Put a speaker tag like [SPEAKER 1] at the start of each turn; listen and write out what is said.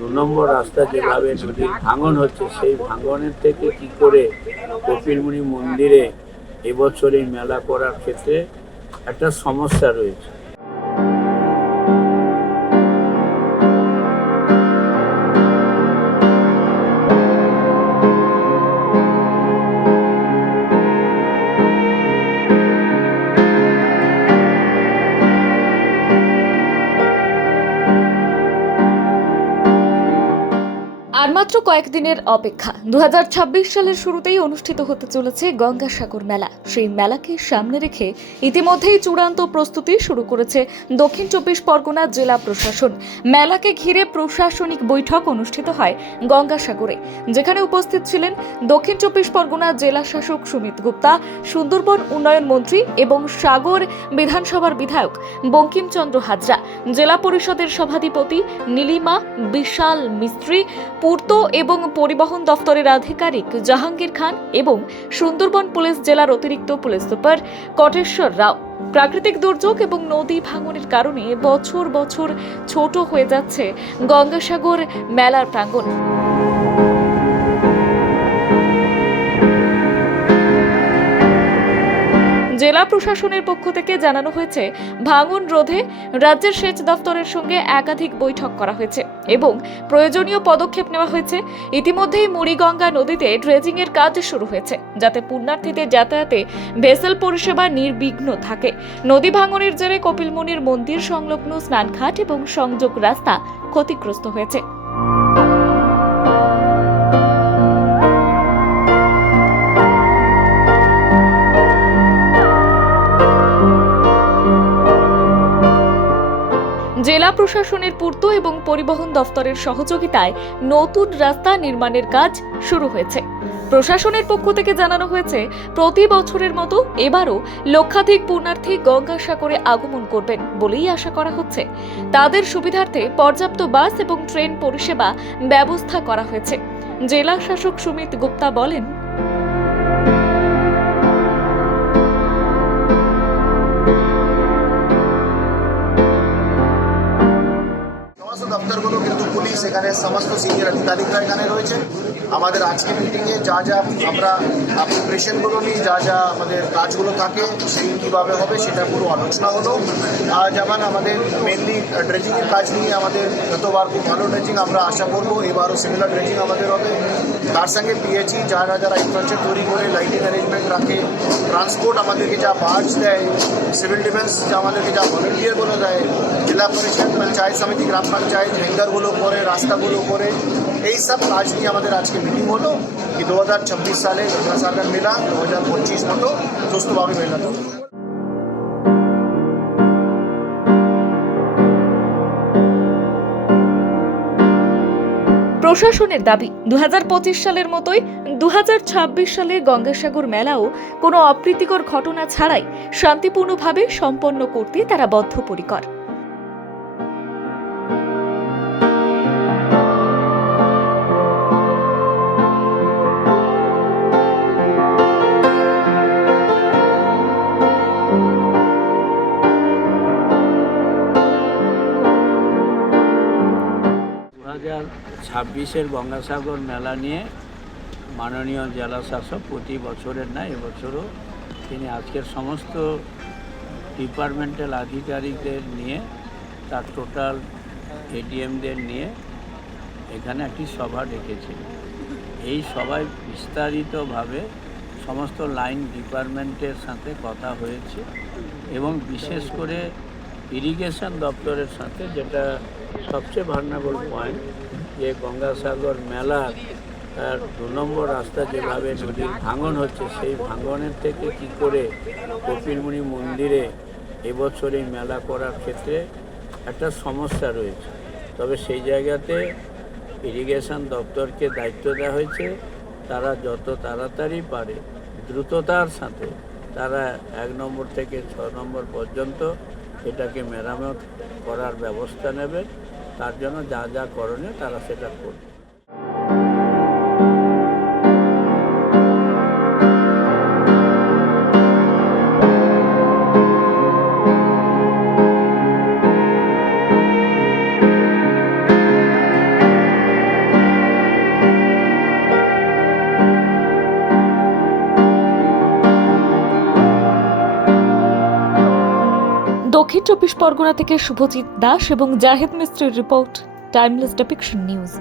[SPEAKER 1] দু নম্বর রাস্তা যেভাবে নদীর ভাঙন হচ্ছে, সেই ভাঙনের থেকে কি করে কপিলমুনি মন্দিরে এবছর এই মেলা করার ক্ষেত্রে একটা সমস্যা রয়েছে?
[SPEAKER 2] আর মাত্র কয়েকদিনের অপেক্ষা। দুহাজার ছাব্বিশ সালের শুরুতেই অনুষ্ঠিত হতে চলেছে গঙ্গাসাগর মেলা। সেই মেলাকে সামনে রেখে ইতিমধ্যেই চূড়ান্ত প্রস্তুতি শুরু করেছে দক্ষিণ চব্বিশ পরগনা জেলা প্রশাসন। মেলাকে ঘিরে প্রশাসনিক বৈঠক অনুষ্ঠিত হয় গঙ্গাসাগরে, যেখানে উপস্থিত ছিলেন দক্ষিণ চব্বিশ পরগনা জেলা শাসক সুমিত গুপ্তা, সুন্দরবন উন্নয়ন মন্ত্রী এবং সাগর বিধানসভার বিধায়ক বঙ্কিমচন্দ্র হাজরা, জেলা পরিষদের সভাধিপতি নীলিমা, বিশাল মিস্ত্রি পূর্ত এবং পরিবহন দফতরের আধিকারিক জাহাঙ্গীর খান এবং সুন্দরবন পুলিশ জেলার অতিরিক্ত পুলিশ সুপার কটেশ্বর রাও। প্রাকৃতিক দুর্যোগ এবং নদী ভাঙনের কারণে বছর বছর ছোট হয়ে যাচ্ছে গঙ্গাসাগর মেলার প্রাঙ্গণ। জেলা প্রশাসনের পক্ষ থেকে জানানো হয়েছে, ভাঙন রোধে রাজ্যের সেচ দফতরের সঙ্গে একাধিক বৈঠক করা হয়েছে এবং প্রয়োজনীয় পদক্ষেপ নেওয়া হয়েছে। ইতিমধ্যেই মুড়িগঙ্গা নদীতে ড্রেজিং এর কাজ শুরু হয়েছে, যাতে পুণ্যার্থীদের যাতায়াতে ভেসেল পরিষেবা নির্বিঘ্ন থাকে। নদী ভাঙনের জেরে কপিলমুনির মন্দির সংলগ্ন স্নানঘাট এবং সংযোগ রাস্তা ক্ষতিগ্রস্ত হয়েছে। জেলা প্রশাসনের পূর্ত এবং পরিবহন দফতরের সহযোগিতায় নতুন রাস্তা নির্মাণের কাজ শুরু হয়েছে। প্রশাসনের পক্ষ থেকে জানানো হয়েছে, প্রতি বছরের মতো এবারও লক্ষাধিক পুণ্যার্থী গঙ্গাসাগরে আগমন করবেন বলেই আশা করা হচ্ছে। তাদের সুবিধার্থে পর্যাপ্ত বাস এবং ট্রেন পরিষেবা ব্যবস্থা করা হয়েছে। জেলা শাসক সুমিত গুপ্তা বলেন
[SPEAKER 3] কিন্তু পুলিশ এখানে সমস্ত সিনিয়র আধিকারিকরা এখানে রয়েছে। আমাদের আজকে মিটিংয়ে যা যা আমরা প্রিপারেশনগুলো নিই, যা যা আমাদের কাজগুলো থাকে, সেই কীভাবে হবে সেটা পুরো আলোচনা হলো। আর যেমন আমাদের মেনলি ড্রেজিংয়ের কাজ নিয়ে আমাদের গতবার খুব ভালো ড্রেজিং আমরা আশা করব, এবারও সিমিলার ড্রেজিং আমাদের হবে। তার সঙ্গে পিএইচই যারা যারা ইনফ্রাস্ট্রাকচার তৈরি করে লাইটিং অ্যারেঞ্জমেন্ট রাখে ট্রান্সপোর্ট আমাদেরকে যা বাস দেয় সিভিল ডিফেন্স যা আমাদেরকে যা ভলেন্টিয়ারগুলো দেয়, জেলা পরিষদ, পঞ্চায়েত সমিতি, গ্রাম পঞ্চায়েত হ্যাঙ্গারগুলো করে রাস্তাগুলো করে এই সব কাজ নিয়ে আমাদের আজকে মিটিং হলো কি দু হাজার চব্বিশ সালে গঙ্গাসাগর মেলা, দু হাজার পঁচিশ মতো সুস্থভাবে মেলা
[SPEAKER 2] প্রশাসনের দাবি, দু হাজার পঁচিশ সালের মতোই দু হাজার ছাব্বিশ সালে গঙ্গাসাগর মেলাও কোনো অপ্রীতিকর ঘটনা ছাড়াই শান্তিপূর্ণভাবে সম্পন্ন করতে তারা বদ্ধপরিকর।
[SPEAKER 1] ছাব্বিশের গঙ্গাসাগর মেলা নিয়ে মাননীয় জেলা শাসক প্রতি বছরের না এবছরও তিনি আজকের সমস্ত ডিপার্টমেন্টাল আধিকারিকদের নিয়ে, তার টোটাল এডিএমদের নিয়ে এখানে একটি সভা ডেকেছিলেন এই সভায় বিস্তারিতভাবে সমস্ত লাইন ডিপার্টমেন্টের সাথে কথা হয়েছে এবং বিশেষ করে ইরিগেশন দপ্তরের সাথে যেটা সবচেয়ে ভার্নাবল পয়েন্ট যে গঙ্গাসাগর মেলার তার দু নম্বর রাস্তা যেভাবে নদীর ভাঙন হচ্ছে, সেই ভাঙনের থেকে কি করে কপিলমুনি মন্দিরে এবছর এই মেলা করার ক্ষেত্রে একটা সমস্যা রয়েছে? তবে সেই জায়গাতে ইরিগেশন দপ্তরকে দায়িত্ব দেওয়া হয়েছে। তারা যত তাড়াতাড়ি পারে দ্রুততার সাথে তারা এক নম্বর থেকে ছ নম্বর পর্যন্ত এটাকে মেরামত করার ব্যবস্থা নেবে। তার জন্য যা যা করণীয় তারা সেটা করবে
[SPEAKER 2] দক্ষিণ চব্বিশ পরগনা থেকে শুভজিৎ দাস এবং জাহেদ মিস্ত্রির রিপোর্ট টাইমলেস ডেপিকশন নিউজ